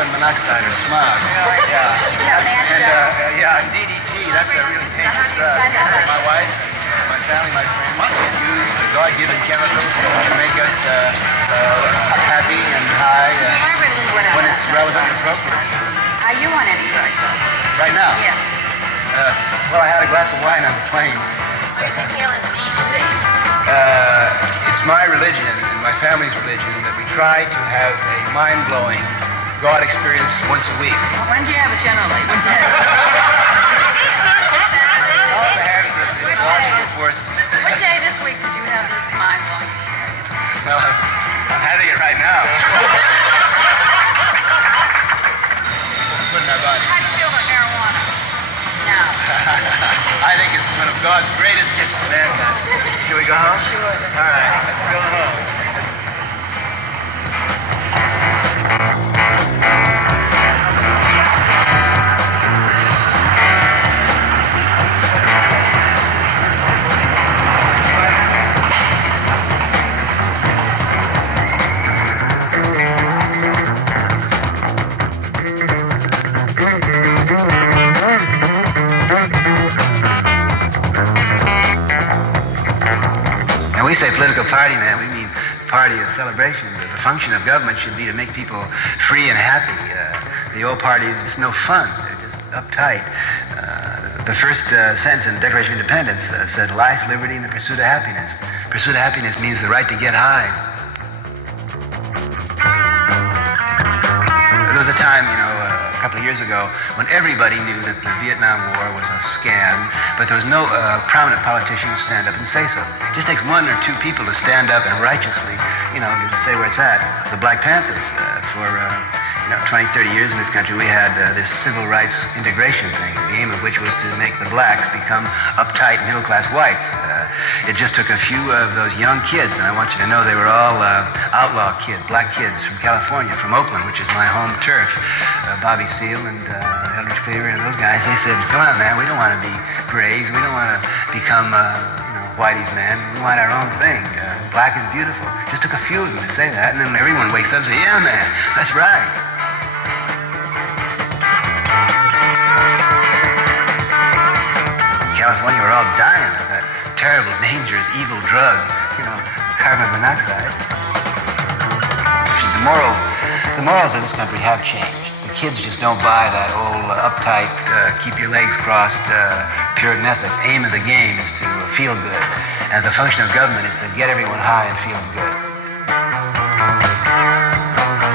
Monoxide or smog. And DDT, that's a really dangerous drug. My wife, my family, my friends use God-given chemicals to make us happy and high when it's relevant and appropriate. Are you on any drugs, though? Right now? Yes. Well, I had a glass of wine on the plane. What do you think LSD these days? It's my religion and my family's religion that we try to have a mind-blowing God experience once a week. Well, when do you have it generally? What's that? It's all in the hands of the astrological forces. What day this week did you have this mind-blowing experience? Well, I'm having it right now. Put in our body. How do you feel about marijuana now? I think it's one of God's greatest gifts to mankind. Should we go home? Sure. All right, let's go home. And we say political party, man, we mean party of celebration. The function of government should be to make people free and happy. The old parties, it's no fun. They're just uptight. The first sentence in the Declaration of Independence said, life, liberty, and the pursuit of happiness. Pursuit of happiness means the right to get high. There was a time, a couple of years ago when everybody knew that the Vietnam War was a scam, but there was no prominent politician to stand up and say so. It just takes one or two people to stand up and righteously, to say where it's at. The Black Panthers, for 20, 30 years in this country, we had this civil rights integration thing, the aim of which was to make the blacks become uptight middle-class whites. It just took a few of those young kids, and I want you to know they were all outlaw kids, black kids from California, from Oakland, which is my home turf. Bobby Seale and Eldridge Cleaver and those guys, they said, come on, man, we don't want to be grays. We don't want to become, whitey's man. We want our own thing. Black is beautiful. Just took a few of them to say that, and then everyone wakes up and says, yeah, man, that's right. California, we're all dying of that terrible, dangerous, evil drug, carbon monoxide. The morals of this country have changed. The kids just don't buy that old uptight, keep your legs crossed, Puritan ethic. Aim of the game is to feel good. And the function of government is to get everyone high and feeling good.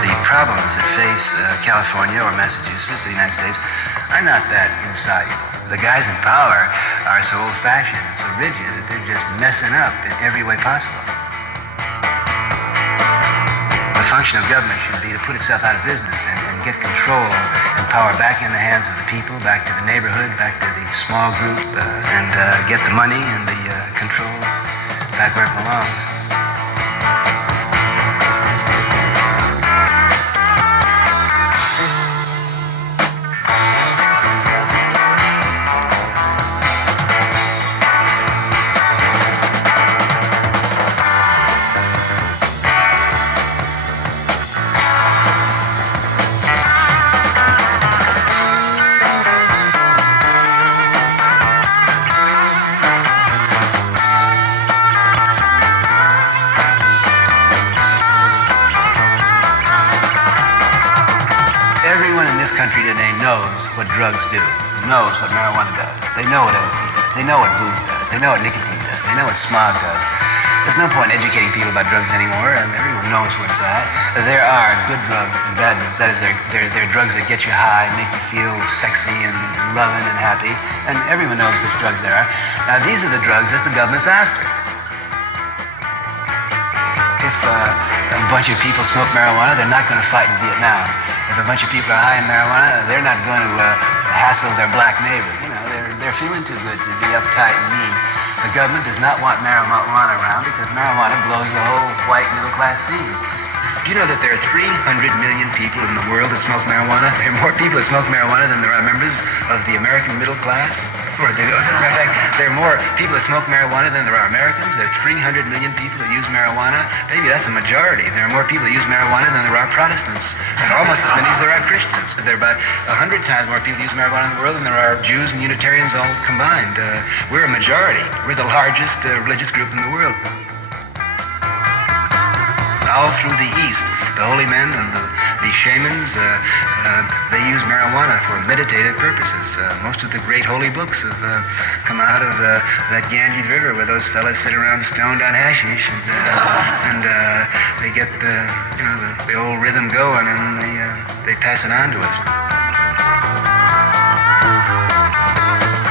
The problems that face California or Massachusetts, the United States, are not that insoluble. The guys in power are so old-fashioned and so rigid that they're just messing up in every way possible. The function of government should be to put itself out of business and get control and power back in the hands of the people, back to the neighborhood, back to the small group, and get the money and the control back where it belongs. Country today knows what drugs do, knows what marijuana does. They know what LSD does. They know what booze does. They know what nicotine does. They know what smog does. There's no point in educating people about drugs anymore. Everyone knows where it's at. There are good drugs and bad drugs. That is, they're drugs that get you high, make you feel sexy and loving and happy. And everyone knows which drugs there are. Now, these are the drugs that the government's after. If a bunch of people smoke marijuana, they're not going to fight in Vietnam. If a bunch of people are high in marijuana, they're not going to hassle their black neighbor. You know, they're feeling too good to be uptight and mean. The government does not want marijuana around because marijuana blows the whole white middle class scene. Do you know that there are 300 million people in the world that smoke marijuana? There are more people that smoke marijuana than there are members of the American middle class. Matter of fact, there are more people that smoke marijuana than there are Americans. There are 300 million people that use marijuana. Maybe that's a majority. There are more people that use marijuana than there are Protestants, and almost as many as there are Christians. There are about 100 times more people that use marijuana in the world than there are Jews and Unitarians all combined. We're a majority. We're the largest religious group in the world. All through the East, the holy men and the shamans, they use marijuana for meditative purposes. Most of the great holy books have come out of that Ganges River where those fellas sit around stoned on hashish and they get the old rhythm going and they pass it on to us.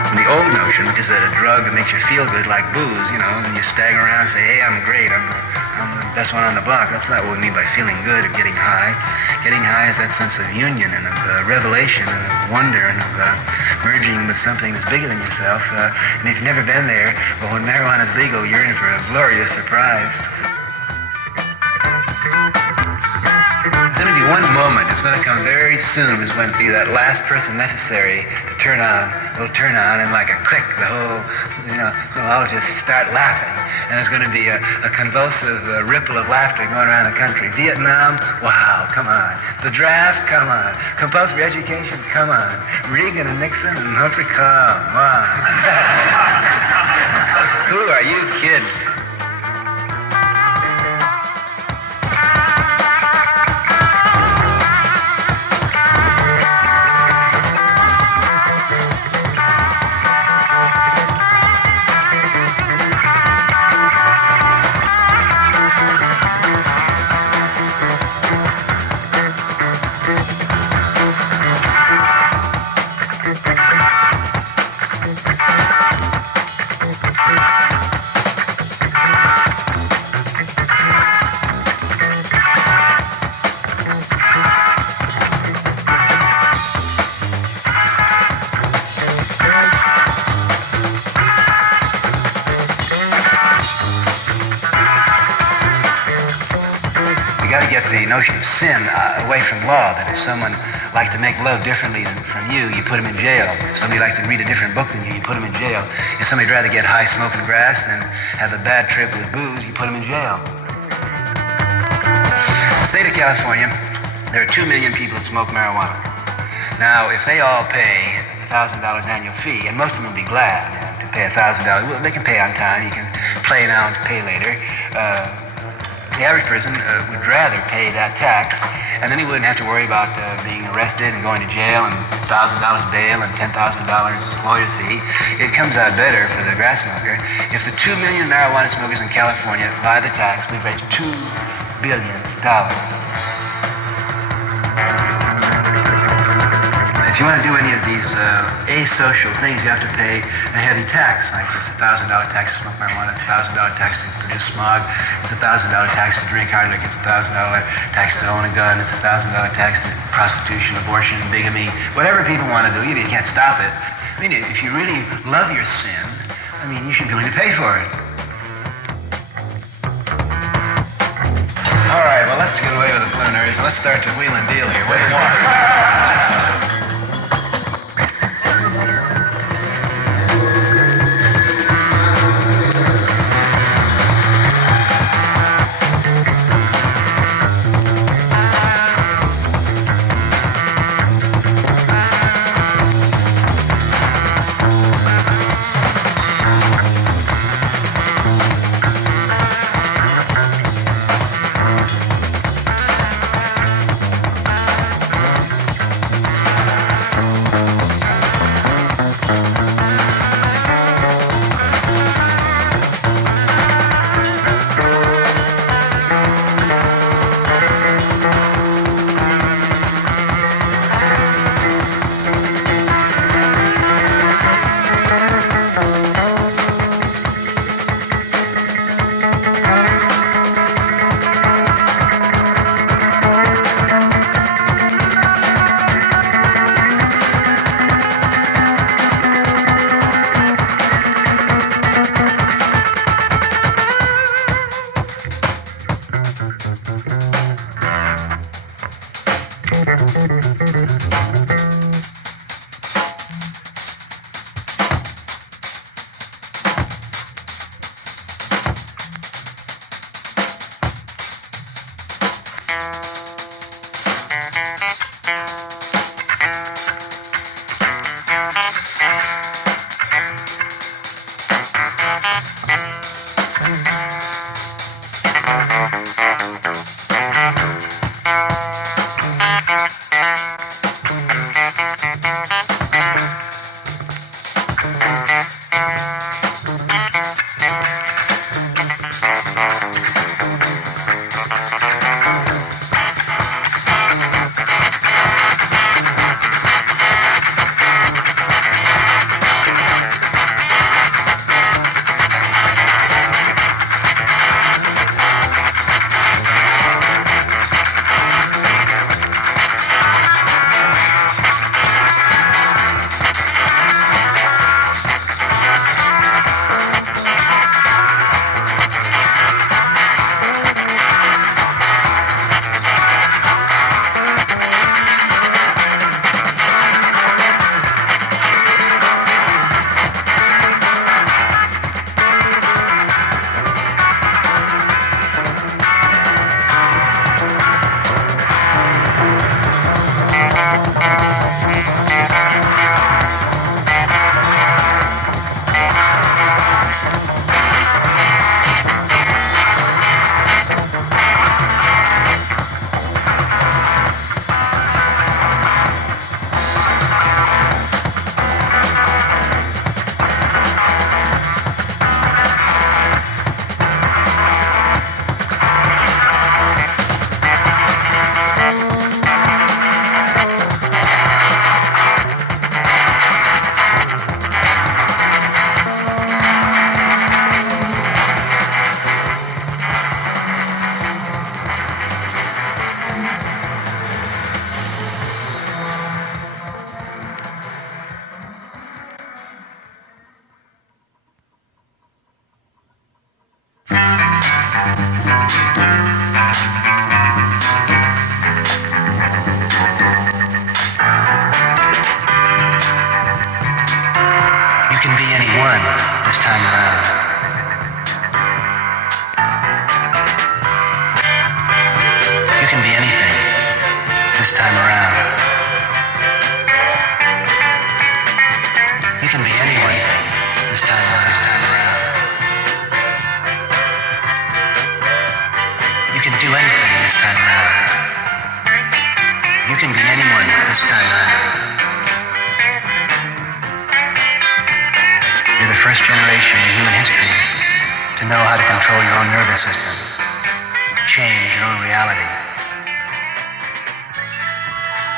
And the old notion is that a drug that makes you feel good like booze, and you stagger around and say, hey, I'm great, I'm the best one on the block. That's not what we mean by feeling good or getting high. Getting high is that sense of union and of revelation and of wonder and of merging with something that's bigger than yourself. And if you've never been there, well, when marijuana is legal, you're in for a glorious surprise. There's going to be one moment, it's going to come very soon, is when be that last person necessary to turn on, will turn on, and like a click, the whole, they'll all just start laughing. And there's going to be a convulsive ripple of laughter going around the country. Vietnam, wow, come on. The draft, come on. Compulsory education, come on. Reagan and Nixon and Humphrey, come on. Who are you kidding? Notion of sin away from law, that if someone likes to make love differently from you, you put him in jail. If somebody likes to read a different book than you put him in jail. If somebody'd rather get high smoking grass than have a bad trip with booze, you put him in jail. The state of California, there are 2 million people that smoke marijuana. Now, if they all pay $1,000 annual fee, and most of them will be glad to pay $1,000, well, they can pay on time. You can play now and pay later. The average person would rather pay that tax, and then he wouldn't have to worry about being arrested and going to jail and $1,000 bail and $10,000 lawyer fee. It comes out better for the grass smoker. If the 2 million marijuana smokers in California buy the tax, we've raised $2 billion. If you want to do any of these asocial things, you have to pay a heavy tax. Like it's $1,000 tax to smoke marijuana, $1,000 tax to produce smog, it's $1,000 tax to drink hard liquor, it's $1,000 tax to own a gun, it's $1,000 tax to prostitution, abortion, bigamy, whatever people want to do, you can't stop it. I mean, if you really love your sin, I mean, you should be willing to pay for it. All right, well, let's get away with the preliminaries and let's start to wheel and deal here. What do you want?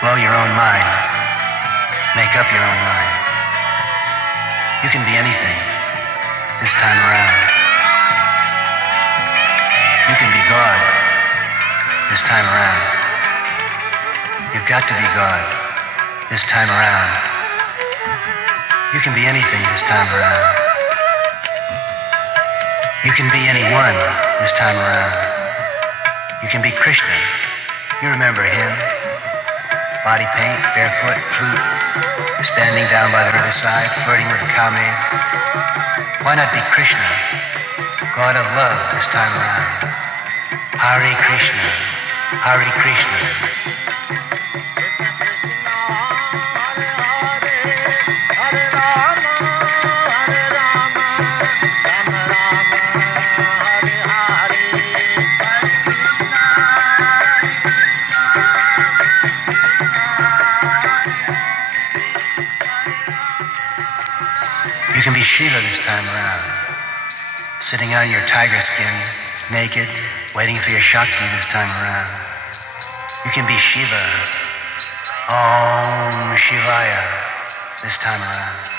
Blow your own mind. make up your own mind. You can be anything this time around. You can be God this time around. You've got to be God this time around. You can be anything this time around. You can be anyone this time around. You can be Krishna. You remember him. Body paint, barefoot, flute, standing down by the riverside, flirting with the cowmaids. Why not be Krishna, God of love this time around? Hare Krishna, Hare Krishna. You can be Shiva this time around, sitting on your tiger skin, naked, waiting for your Shakti this time around. You can be Shiva, Om Shivaya, this time around.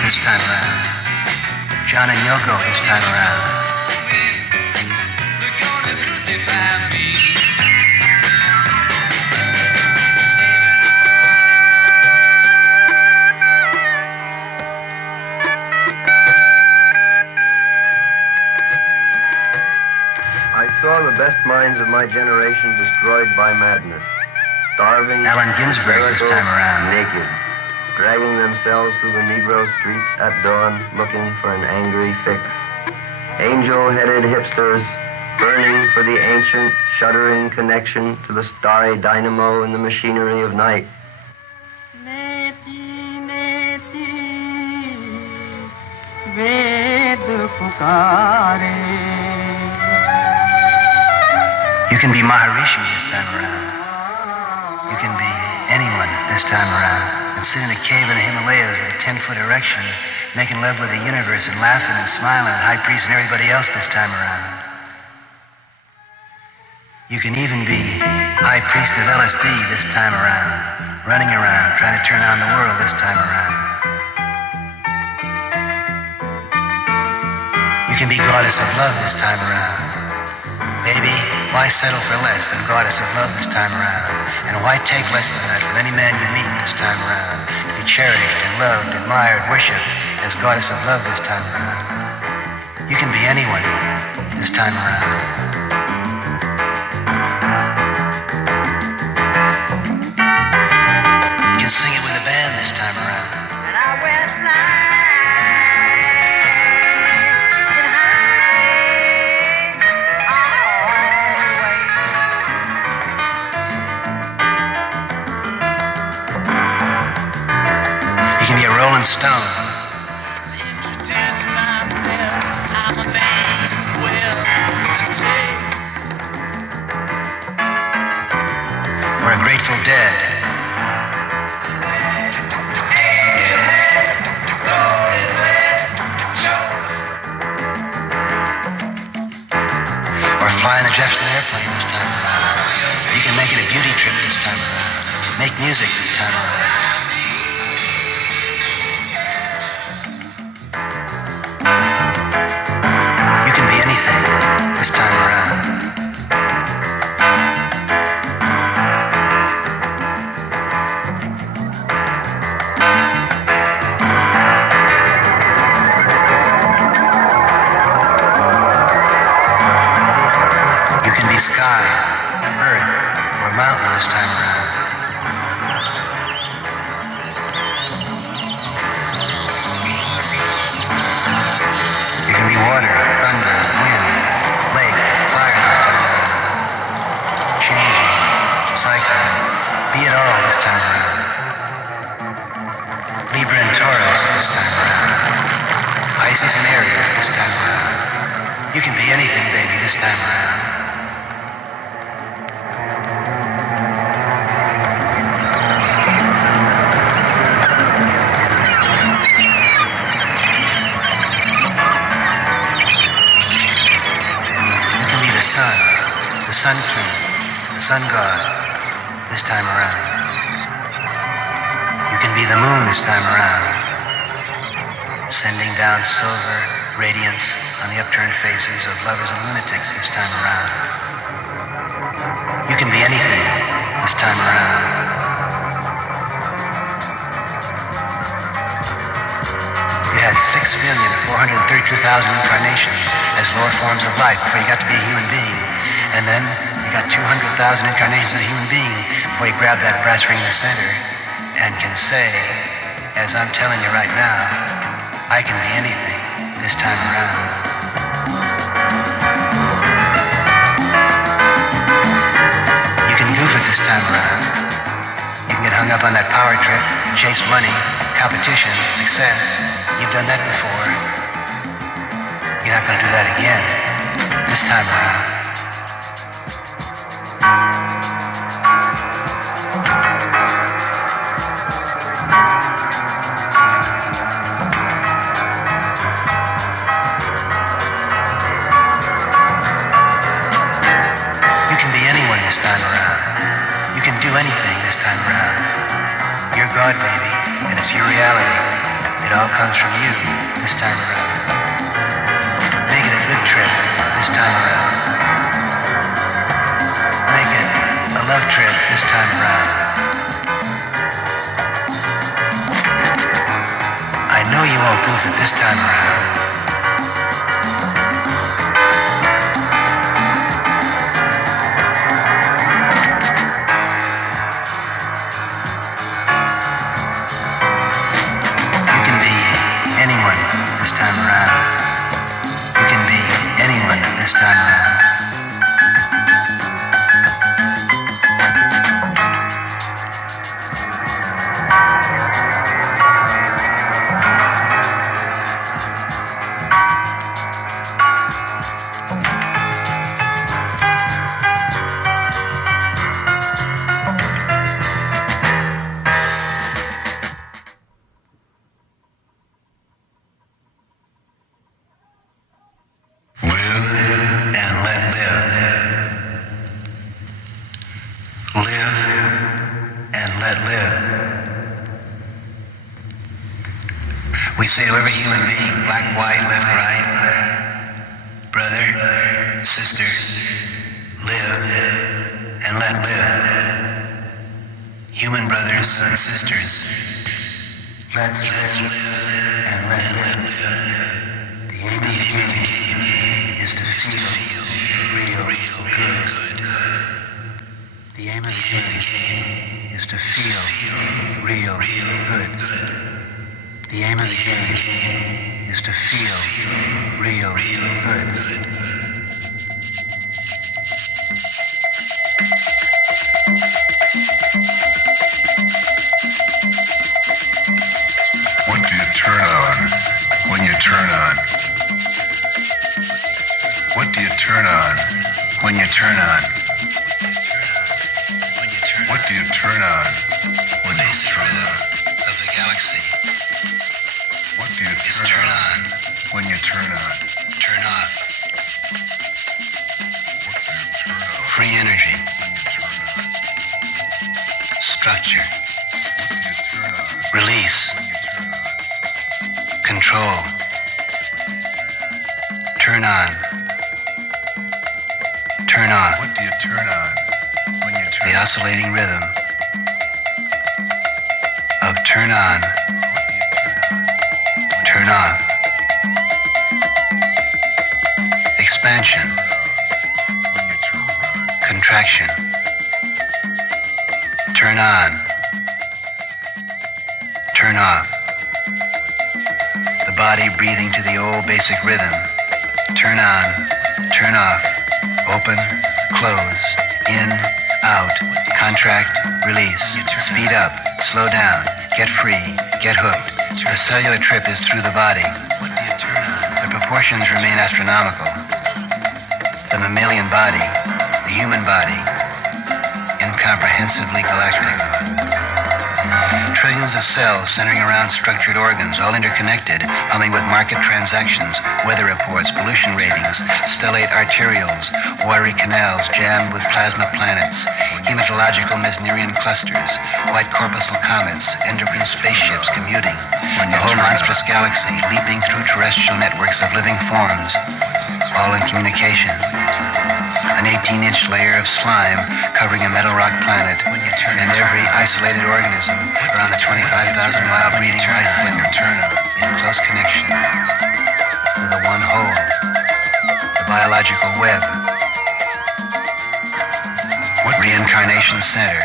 This time around. John and Yoko this time around. They're gonna crucify me. I saw the best minds of my generation destroyed by madness, starving, Allen Ginsberg this time around. naked, dragging themselves through the Negro streets at dawn, looking for an angry fix. Angel-headed hipsters, burning for the ancient, shuddering connection to the starry dynamo in the machinery of night. You can be Maharishi this time around. You can be anyone this time around. And sit in a cave in the Himalayas with a 10-foot erection, making love with the universe and laughing and smiling at high priests and everybody else this time around. You can even be high priest of LSD this time around, running around, trying to turn on the world this time around. You can be goddess of love this time around. Baby, why settle for less than goddess of love this time around? And why take less than that from any man you meet this time around? To be cherished and loved, admired, worshipped as goddess of love this time around. You can be anyone this time around. You can sing it with a band this time around. And I went nice and high all the way. You can be a Rolling Stone. Introduce myself, I'm a man well today. Or a Grateful Dead. Or flying the Jefferson airplane this time around. You can make it a beauty trip this time around. Make music this time around. You can be anything this time around. You can be sky, earth, or mountain this time around. You can be water, thunder, wind, lake, fire this time around. Changing, cycling, be it all this time around. Libra and Taurus this time around. Pisces and Aries this time around. You can be anything, baby, this time around. You can be the Sun King, the Sun God this time around. You can be the moon this time around, sending down silver radiance on the upturned faces of lovers and lunatics this time around. You can be anything this time around. You had 6,432,000 incarnations as lower forms of life before you got to be a human being. And then you got 200,000 incarnations of a human being before you grab that brass ring in the center and can say, as I'm telling you right now, I can be anything this time around. You can goof it this time around. You can get hung up on that power trip, chase money, competition, success. You've done that before. You're not going to do that again this time around. This time around. You can do anything this time around. You're God, baby, and it's your reality. It all comes from you this time around. Make it a good trip this time around. Make it a love trip this time around. I know you won't goof it this time around. This time around. You can be anyone this time around. We say to every human being, black, white, left, right, brother, sister, live and let live. Human brothers and sisters, let's live and let live. The aim of the game is to feel real good. The aim of the game is to feel real good. The aim of the game is to feel real good. What do you turn on when you turn on? What do you turn on when you turn on? What do you turn on when you turn on? Of the galaxy. What do you turn on when you turn on? Turn off. What do you turn on Free energy. when you turn on? Structure. What do you turn on Release. when you turn on? Control. Turn on. Turn off. What do you turn on when you turn The on? oscillating rhythm of turn on, turn off. Expansion, When you turn on? contraction, Turn on. Turn off. The body breathing to the old basic rhythm. Turn on. Turn off. Open. Close. In. Out. Contract. Release. Speed up. Slow down. Get free. Get hooked. The cellular trip is through the body. The proportions remain astronomical. The mammalian body, the human body, incomprehensibly galactic. Trillions of cells centering around structured organs, all interconnected, humming with market transactions, weather reports, pollution ratings, stellate arterioles, watery canals jammed with plasma planets, hematological Mesnerian clusters, white corpuscle comets, endocrine spaceships commuting, the whole monstrous galaxy leaping through terrestrial networks of living forms, all in communication. An 18-inch layer of slime covering a metal rock planet, and every isolated organism around a 25,000-mile breeding life in close connection with the one whole, the biological web. Reincarnation center,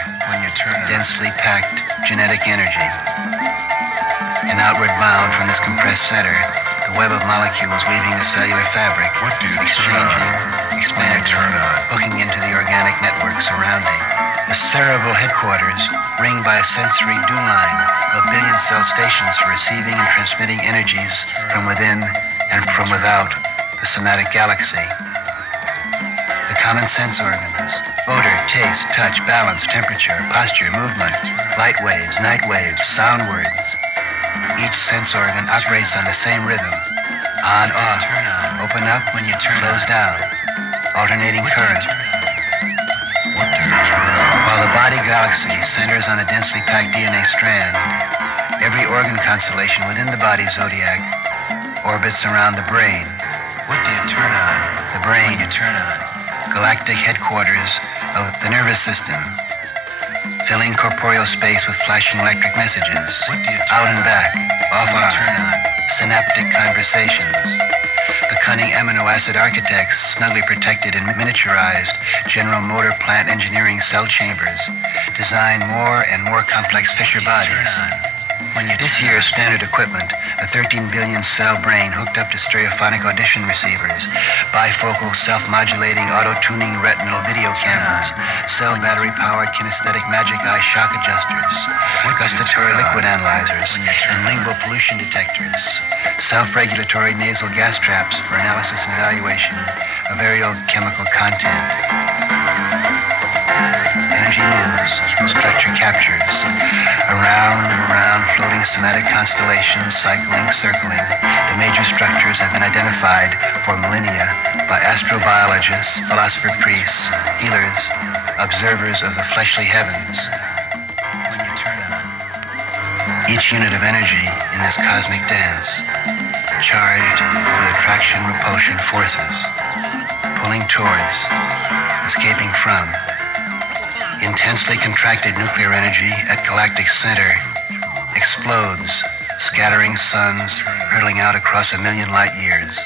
densely packed genetic energy. And outward bound from this compressed center, the web of molecules weaving the cellular fabric, exchanging, expanding, hooking into the organic network surrounding. The cerebral headquarters, ringed by a sensory dew line of billion cell stations for receiving and transmitting energies from within and from without the somatic galaxy. The common sense organs, odor, taste, touch, balance, temperature, posture, movement, light waves, night waves, sound words. Each sense organ operates on the same rhythm. On, off, open up, close down, alternating current. While the body galaxy centers on a densely packed DNA strand, every organ constellation within the body zodiac orbits around the brain. The brain, galactic headquarters of the nervous system, filling corporeal space with flashing electric messages, out and back, off on, synaptic conversations. The cunning amino acid architects snugly protected in miniaturized general motor plant engineering cell chambers design more and more complex Fisher bodies. This year's standard equipment, a 13 billion cell brain hooked up to stereophonic audition receivers, bifocal self-modulating auto-tuning retinal video cameras, cell battery-powered kinesthetic magic eye shock adjusters, gustatory liquid analyzers, and lingual pollution detectors, self-regulatory nasal gas traps for analysis and evaluation of aerial chemical content. Energy moves, structure captures, around and around floating somatic constellations, cycling, circling. The major structures have been identified for millennia by astrobiologists, philosopher priests, healers, observers of the fleshly heavens. Each unit of energy in this cosmic dance, charged with attraction-repulsion forces, pulling towards, escaping from. Intensely contracted nuclear energy at galactic center explodes, scattering suns hurtling out across 1 million light years.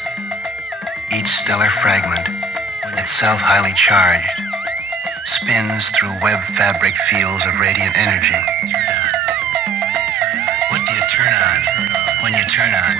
Each stellar fragment, itself highly charged, spins through web fabric fields of radiant energy. What do you turn on when you turn on?